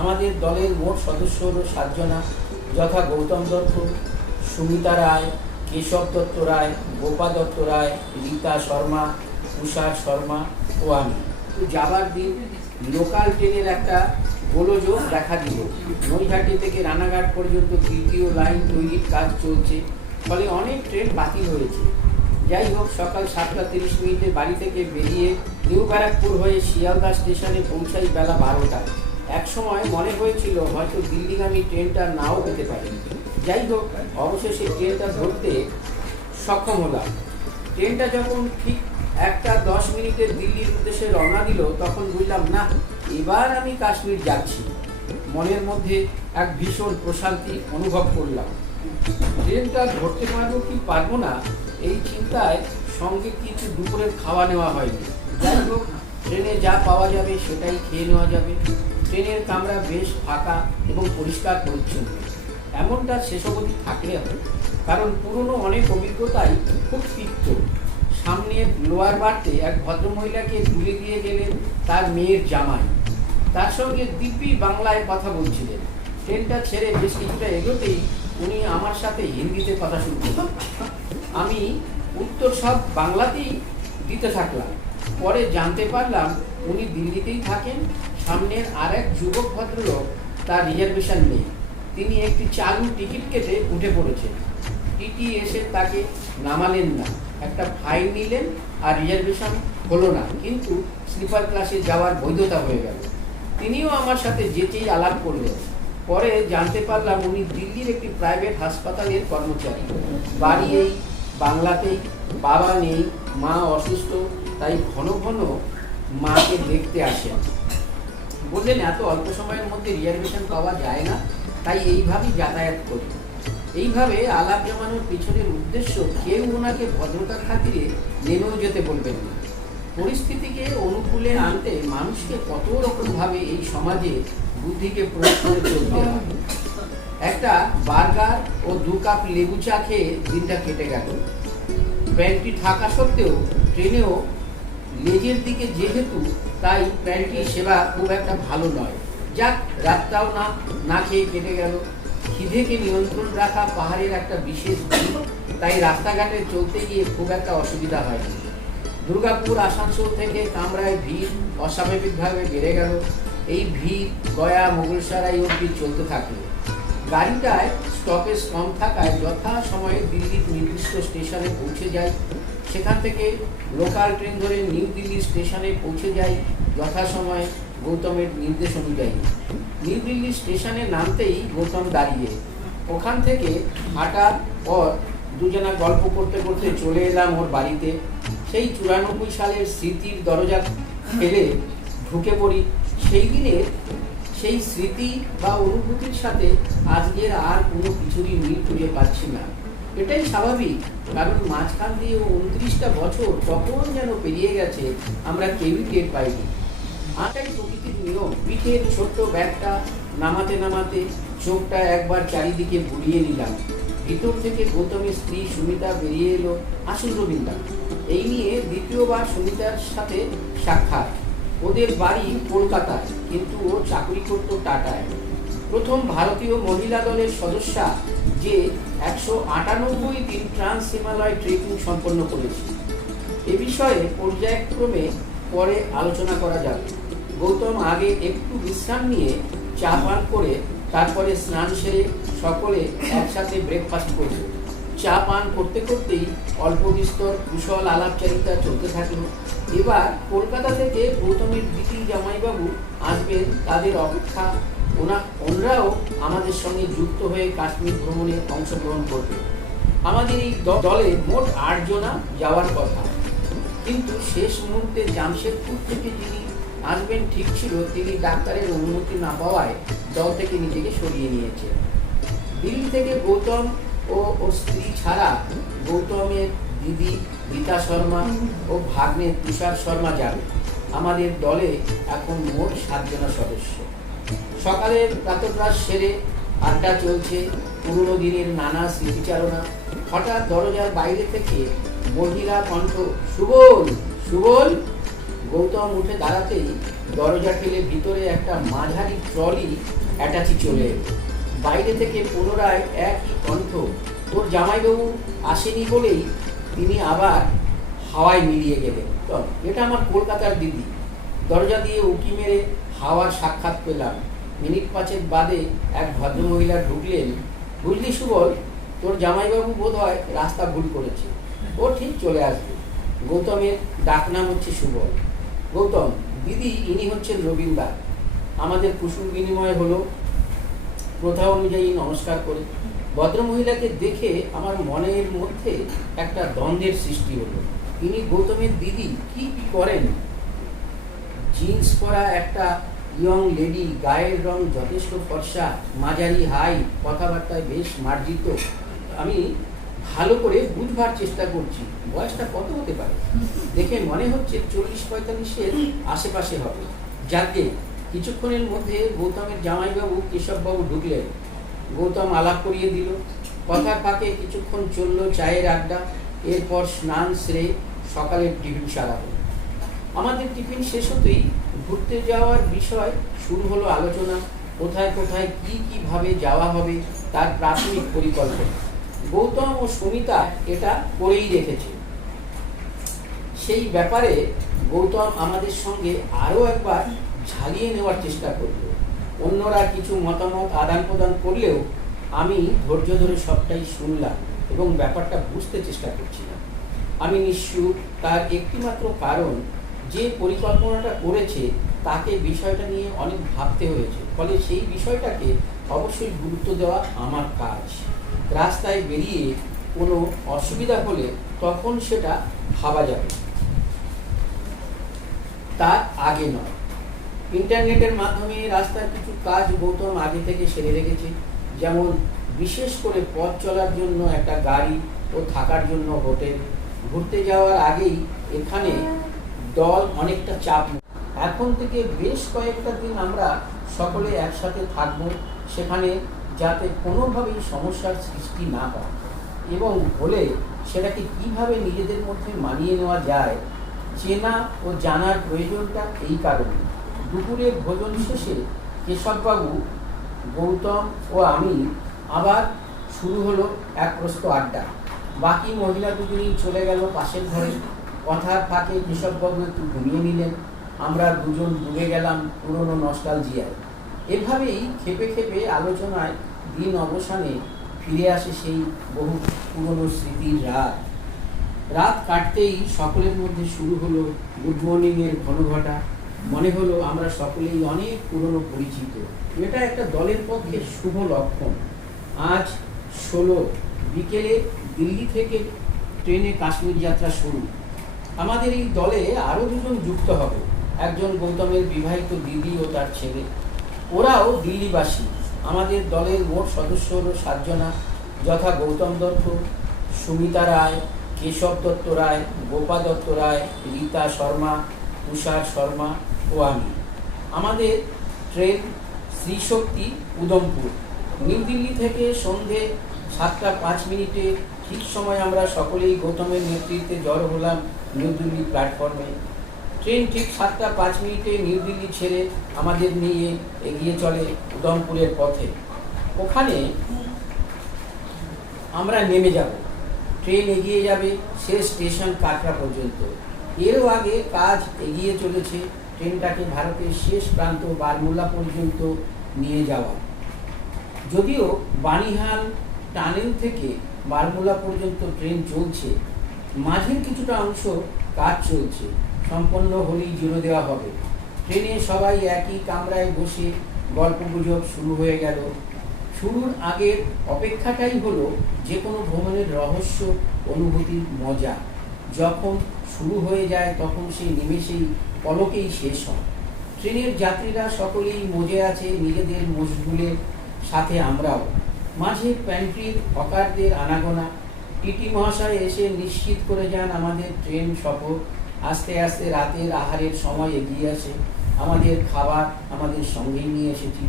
আমাদের দলের মোট সদস্য হলো 7 জনা, যথা গৌতম দত্ত, সুমিতা রায়, কেশব দত্ত রায়, গোপা দত্ত রায়, রীতা শর্মা, তুষার শর্মা ও আমি। যাবার দিন লোকাল ট্রেনের একটা গোলযোগ দেখা দিল। নৈহাটি থেকে রানাঘাট পর্যন্ত তৃতীয় লাইন তৈরির কাজ চলছে, ফলে অনেক ট্রেন বাতিল হয়েছে। যাই হোক, সকাল 7:30 বাড়ি থেকে বেরিয়ে নিউ ব্যারাকপুর হয়ে শিয়ালদা স্টেশনে পৌঁছাই বেলা 12টা। এক সময় মনে হয়েছিল হয়তো দিল্লিগামী ট্রেনটা নাও পেতে পারে। যাই হোক, অবশেষে ট্রেনটা ধরতে সক্ষম হলাম। ট্রেনটা যখন ঠিক 1:10 দিল্লির উদ্দেশ্যে রওনা দিল, তখন বুঝলাম না, এবার আমি কাশ্মীর যাচ্ছি। মনের মধ্যে এক ভীষণ প্রশান্তি অনুভব করলাম। ট্রেনটা ধরতে পারবো কি পারবো না, এই চিন্তায় সঙ্গে কিছু দুপুরের খাওয়া নেওয়া হয়নি। যাই হোক, ট্রেনে যা পাওয়া যাবে সেটাই খেয়ে নেওয়া যাবে। ট্রেনের কামরা বেশ ফাঁকা এবং পরিষ্কার পরিচ্ছন্ন, এমনটা শেষ অবধি থাকলে হবে, কারণ পুরনো অনেক অভিজ্ঞতাই খুব তিক্ত। সামনের লোয়ার বার্থে এক ভদ্রমহিলাকে তুলে দিয়ে গেলেন তার মেয়ের জামাই, তার সঙ্গে দিব্যি বাংলায় কথা বলছিলেন। ট্রেনটা ছেড়ে বেশ কিছুটা এগোতেই উনি আমার সাথে হিন্দিতে কথা শুরু করলেন। আমি উত্তর সব বাংলাতেই দিতে থাকলাম। পরে জানতে পারলাম উনি দিল্লিতেই থাকেন। সামনের আর এক যুবক ভদ্রলোক, তার রিজার্ভেশন নেই, তিনি একটি চালু টিকিট কেটে উঠে পড়েছেন। টিটি এসে তাকে নামালেন না, একটা ফাইন নিলেন আর রিজার্ভেশন হলো না, কিন্তু স্লিপার ক্লাসে যাওয়ার বৈধতা হয়ে গেল। তিনিও আমার সাথে যেতেই আলাপ করলেন। পরে জানতে পারলাম উনি দিল্লির একটি প্রাইভেট হাসপাতালের কর্মচারী। বাড়ি এই বাংলাতেই, বাবা নেই, মা অসুস্থ, তাই ঘন ঘন মাকে দেখতে আসেন। বললেন এত অল্প সময়ের মধ্যে রিজার্ভেশন পাওয়া যায় না, তাই এইভাবেই যাতায়াত করি। এইভাবে আলাপ জমানোর পিছনের উদ্দেশ্য কেউ ওনাকে ভদ্রতার খাতিরে নেমেও যেতে বলবেন না। পরিস্থিতিকে অনুকূলে আনতে মানুষকে কত রকমভাবে এই সমাজে বুদ্ধিকে প্রয়োগ করে চলতে হয়। একটা বার্গার ও 2 কাপ লেবু চা খেয়ে দিনটা কেটে গেল। প্যান্টটি থাকা সত্ত্বেও ট্রেনেও লেজের দিকে যেহেতু, তাই প্যান্টটির সেবা খুব একটা ভালো নয়। যাক, রাতটাও না খেয়ে কেটে গেল। খিদেকে নিয়ন্ত্রণ রাখা পাহাড়ের একটা বিশেষ দিক, তাই রাস্তাঘাটে চলতে গিয়ে খুব একটা অসুবিধা হয়নি। দুর্গাপুর আসানসোল থেকে কামরায় ভিড় অস্বাভাবিকভাবে বেড়ে গেল। এই ভিড় গয়া মোগলসরাই অবধি চলতে থাকলো। গাড়িটায় স্টপেজ কম থাকায় যথা সময়ে দিল্লির নির্দিষ্ট স্টেশনে পৌঁছে যায়। সেখান থেকে লোকাল ট্রেন ধরে নিউ দিল্লি স্টেশনে পৌঁছে যাই যথাসময়ে গৌতমের নির্দেশ অনুযায়ী। নিউ দিল্লি স্টেশনে নামতেই গৌতম দাঁড়িয়ে। ওখান থেকে হাঁটার পর দুজনা গল্প করতে করতে চলে এলাম ওর বাড়িতে। সেই 94 সালের স্মৃতির দরজা ফেলে ঢুকে পড়ি। সেই দিনের সেই স্মৃতি বা অনুভূতির সাথে আজকের আর কোনো কিছুরই মিল খুঁজে পাচ্ছি না। এটাই স্বাভাবিক, কারণ মাঝখান দিয়ে 29টা বছর কখন যেন পেরিয়ে গেছে আমরা কেউই টের পাইনি। আটাই প্রকৃতির নিয়ম। পিঠের ছোট্ট ব্যাগটা নামাতে নামাতে চোখটা একবার চারিদিকে বুলিয়ে নিলাম। ভিতর থেকে গৌতমের স্ত্রী সুমিতা বেরিয়ে এলো। আসুন রবীন্দ্র। এই নিয়ে দ্বিতীয়বার সুমিতার সাথে সাক্ষাৎ। ওদের বাড়ি কলকাতায়, কিন্তু ও চাকরি করতো টাটায়। প্রথম ভারতীয় মহিলা দলের সদস্যা, যে 198 দিন ট্রান্স হিমালয় ট্রেকিং সম্পন্ন করেছে। এ বিষয়ে পর্যায়ক্রমে পরে আলোচনা করা যাবে। গৌতম আগে একটু বিশ্রাম নিয়ে চা পান করে তারপরে স্নান সেরে সকলে একসাথে ব্রেকফাস্ট করবে। চা পান করতে করতেই অল্প বিস্তর কুশল আলাপচারিতা চলতে থাকলো। এবার কলকাতা থেকে গৌতমের দিদি জামাইবাবু আসবেন, তাদের অপেক্ষা। ওনারাও আমাদের সঙ্গে যুক্ত হয়ে কাশ্মীর ভ্রমণে অংশগ্রহণ করবে। আমাদের এই দলে মোট 8 জনা যাওয়ার কথা, কিন্তু শেষ মুহূর্তে জামশেদপুর থেকে যিনি আসবেন ঠিক ছিল, তিনি ডাক্তারের অনুমতি না পাওয়ায় দল থেকে নিজেকে সরিয়ে নিয়েছে। দিল্লি থেকে গৌতম ও ওর স্ত্রী ছাড়া গৌতমের দিদি রীতা শর্মা ও ভাগ্নে তুষার শর্মা যাবে। আমাদের দলে এখন মোট 7 জনা সদস্য। সকালের প্রাতঃরাশ সেরে আড্ডা চলছে, পুরনো দিনের নানা স্মৃতিচারণা। হঠাৎ দরজার বাইরে থেকে মহিলা কণ্ঠ, সুবল সুবল। গৌতম উঠে দাঁড়াতেই দরজা ঠেলে ভিতরে একটা মাঝারি ট্রলি অ্যাটাচি চলে এলো। বাইরে থেকে পুনরায় একই কণ্ঠ, তোর জামাইবাবু আসেনি বলেই তিনি আবার হাওয়ায় মিলিয়ে গেলেন। এটা আমার কলকাতার দিদি। দরজা দিয়ে উঁকি মেরে হাওয়ার সাক্ষাৎ পেলাম। মিনিট পাঁচেক বাদে এক ভদ্রমহিলা ঢুকলেন। বুঝলি সুবল, তোর জামাইবাবু বোধ হয় রাস্তা ভুল করেছে, ও ঠিক চলে আসবে। গৌতমের ডাকনাম হচ্ছে সুবল। গৌতম, দিদি ইনি হচ্ছেন রবীন্দ্র। আমাদের কুশল বিনিময় হলো। প্রথা অনুযায়ী নমস্কার করে ভদ্রমহিলাকে দেখে আমার মনের মধ্যে একটা দ্বন্দ্বের সৃষ্টি হলো। ইনি গৌতমের দিদি, কি করেন? জিন্স পরা একটা ইয়ং লেডি, গায়ের রং যথেষ্ট ফর্সা, মাঝারি হাই, কথাবার্তায় বেশ মার্জিত। আমি ভালো করে বুঝবার চেষ্টা করছি বয়সটা কত হতে পারে। দেখে মনে হচ্ছে 40-45-এর আশেপাশে হবে। যাকে কিছুক্ষণের মধ্যে গৌতমের জামাইবাবু কেশববাবু ঢুকলেন। গৌতম আলাপ করিয়ে দিল। কথার ফাঁকে কিছুক্ষণ চলল চায়ের আড্ডা। এরপর স্নান সেরে সকালের টিফিন সারা হলো। আমাদের টিফিন শেষ হতেই ঘুরতে যাওয়ার বিষয় শুরু হলো আলোচনা। কোথায় কোথায় কিভাবে যাওয়া হবে তার প্রাথমিক পরিকল্পনা। গৌতম ও সুমিতা এটা করেই রেখেছে। সেই ব্যাপারে গৌতম আমাদের সঙ্গে আরও একবার ঝালিয়ে নেওয়ার চেষ্টা করল। অন্যরা কিছু মতামত আদান প্রদান করলেও আমি ধৈর্য ধরে সবটাই শুনলাম এবং ব্যাপারটা বুঝতে চেষ্টা করছিলাম। আমি নিশ্চুপ তার একটিমাত্র কারণ, যে পরিকল্পনাটা করেছে তাকে বিষয়টা নিয়ে অনেক ভাবতে হয়েছে, ফলে সেই বিষয়টাকে অবশ্যই গুরুত্ব দেওয়া আমার কাজ। রাস্তায় বেরিয়ে কোনো অসুবিধা হলে তখন সেটা ভাবা যাবে, তার আগে নয়। ইন্টারনেটের মাধ্যমে রাস্তার কিছু কাজ গৌতম আগে থেকে সেরে রেখেছে, যেমন বিশেষ করে পথ চলার জন্য একটা গাড়ি ও থাকার জন্য হোটেল। ঘুরতে যাওয়ার আগেই এখানে দল অনেকটা চাপ। এখন থেকে বেশ কয়েকটা দিন আমরা সকলে একসাথে থাকবো, সেখানে যাতে কোনোভাবেই সমস্যার সৃষ্টি না হয় এবং হলে সেটাকে কিভাবে নিজেদের মধ্যে মানিয়ে নেওয়া যায় চেনা ও জানার প্রয়োজনটা এই কারণে। দুপুরে ভোজন শেষে কেশববাবু, গৌতম ও আমি আবার শুরু হলো এক প্রস্ত আড্ডা। বাকি মহিলা দুজনেই চলে গেল পাশের ঘরে। কথার ফাঁকে কেশববাবু একটু ঘুমিয়ে নিলেন। আমরা দুজন ডুবে গেলাম পুরনো নস্টালজিয়ায়। এভাবেই খেপে খেপে আলোচনায় দিন অবসানে ফিরে আসে সেই বহু পুরনো স্মৃতির রাত। রাত কাটতেই সকলের মধ্যে শুরু হলো গুড মর্নিংয়ের ঘনঘটা। মনে হলো আমরা সকলেই অনেক পুরনো পরিচিত। এটা একটা দলের পক্ষে শুভ লক্ষণ। আজ 16 বিকেলে দিল্লি থেকে ট্রেনে কাশ্মীর যাত্রা শুরু। আমাদের এই দলে আরও দুজন যুক্ত হবে, একজন গৌতমের বিবাহিত দিদি ও তার ছেলে। ওরাও দিল্লিবাসী। আমাদের দলের মোট সদস্য হলো 7 জনা, যথা গৌতম দত্ত, সুমিতা রায়, কেশব দত্ত রায়, গোপা দত্ত রায়, রীতা শর্মা, তুষার শর্মা ও আমি। আমাদের ট্রেন শ্রীশক্তি উদমপুর। নিউ দিল্লি থেকে সন্ধে 7:05 ঠিক সময় আমরা সকলেই গৌতমের নেতৃত্বে জড়ো হলাম নিউ দিল্লি প্ল্যাটফর্মে। ট্রেন ঠিক 7:05 নিউ দিল্লি ছেড়ে আমাদের নিয়ে এগিয়ে চলে উদমপুরের পথে। ওখানে আমরা নেমে যাব। ট্রেন এগিয়ে যাবে শেষ স্টেশন কাটরা পর্যন্ত। এরও আগে কাজ এগিয়ে চলেছে ট্রেনটাকে ভারতের শেষ প্রান্ত বারমুলা পর্যন্ত নিয়ে যাওয়া। যদিও বানিহাল টানেল থেকে বারমুলা পর্যন্ত ট্রেন চলছে, মাঝের কিছুটা অংশ কাজ চলছে, সম্পন্ন হলেই জিরো দেওয়া হবে। ট্রেনে সবাই একই কামরায় বসে গল্পগুজব শুরু হয়ে গেল। শুরুর আগের অপেক্ষাটাই হলো যে কোনো ভ্রমণের রহস্য, অনুভূতির মজা। যখন শুরু হয়ে যায় তখন সেই নিমেষেই পলকেই শেষ হয়। ট্রেনের যাত্রীরা সকলেই মজে আছে নিজেদের মশগুলের সাথে, আমরাও। মাঝে প্যান্ট্রির হকারদের আনাগোনা। টিটি মহাশয় এসে নিশ্চিত করে যান আমাদের ট্রেন সফর। আস্তে আস্তে রাতের আহারের সময় এগিয়ে আসে। আমাদের খাবার আমাদের সঙ্গেই নিয়ে এসেছি।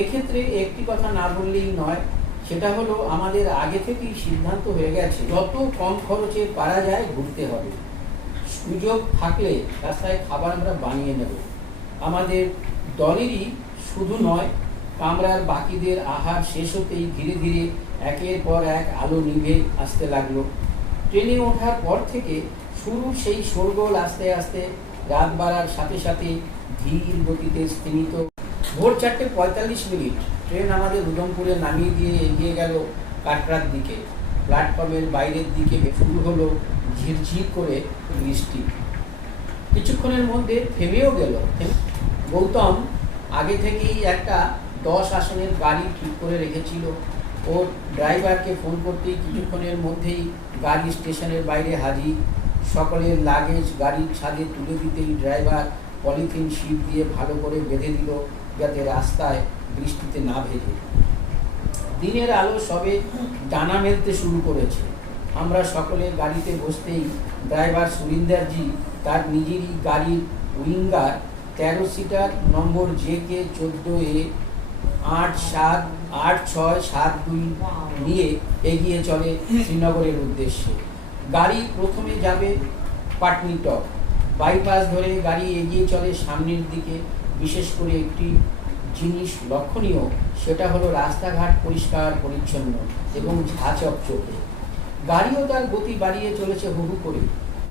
এক্ষেত্রে একটি কথা না বললেই নয়, সেটা হলো আমাদের আগে থেকেই সিদ্ধান্ত হয়ে গেছে যত কম খরচে পারা যায় ঘুরতে হবে। সুযোগ থাকলে রাস্তায় খাবার আমরা বানিয়ে নেব। আমাদের দলেরই শুধু নয়, কামরার বাকিদের আহার শেষ হতেই ধীরে ধীরে একের পর এক আলো নিভে আসতে লাগলো। ট্রেনে ওঠার পর থেকে শুরু সেই শোরগোল আস্তে আস্তে রাত বাড়ার সাথে সাথে ধীর গতিতে স্থিমিত। ভোর 4:45 ট্রেন আমাদের উদমপুরে নামিয়ে দিয়ে এগিয়ে গেল কাটরার দিকে। প্ল্যাটফর্মের বাইরের দিকে শুরু হলো ঝিরঝির করে বৃষ্টি। কিছুক্ষণের মধ্যে থেমেও গেল। গৌতম আগে থেকেই একটা 10 আসনের গাড়ি ঠিক করে রেখেছিল। ওর ড্রাইভারকে ফোন করতেই কিছুক্ষণের মধ্যেই গাড়ি স্টেশনের বাইরে হাজির। সকলের লাগেজ গাড়ির ছাদে তুলে দিতেই ড্রাইভার পলিথিন শিট দিয়ে ভালো করে বেঁধে দিল, যাতে রাস্তায় বৃষ্টিতে না ভেজে। দিনের আলো সবে ডানা মেলতে শুরু করেছে। আমরা সকলে গাড়িতে বসতেই ড্রাইভার সুরিন্দারজি তার নিজেরই গাড়ির উইঙ্গার 13 সিটার নম্বর JK 14A 8672 নিয়ে এগিয়ে চলে শ্রীনগরের উদ্দেশ্যে। গাড়ি প্রথমে যাবে পাটনিটপ। বাইপাস ধরে গাড়ি এগিয়ে চলে সামনের দিকে। বিশেষ করে একটি জিনিস লক্ষণীয়, সেটা হলো রাস্তাঘাট পরিষ্কার পরিচ্ছন্ন এবং ঝাঁ চকচকে। গাড়িও তার গতি বাড়িয়ে চলেছে হু হু করে।